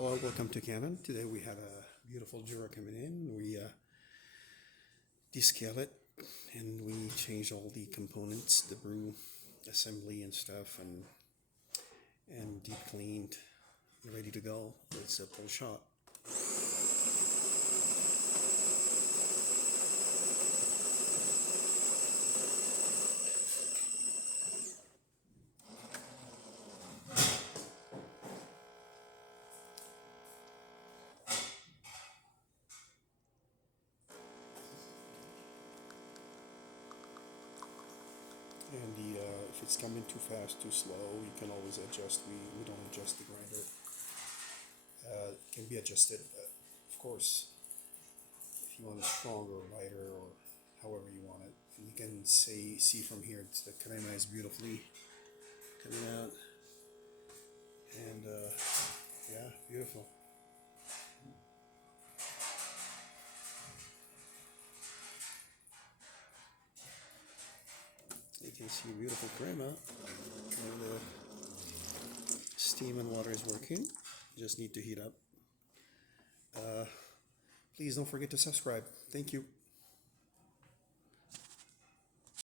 Hello, welcome to Kanen. Today we had a beautiful Jura coming in. We descale it and we change all the components, the brew assembly and stuff, and deep cleaned, ready to go. It's a full shot. And if it's coming too fast, too slow, you can always adjust. We don't adjust the grinder. It can be adjusted, but of course, if you want it stronger or lighter or however you want it, and you can see from here the crema is beautifully coming out, and yeah, beautiful. You can see beautiful crema, and the steam and water is working. Just need to heat up. Please don't forget to subscribe. Thank you.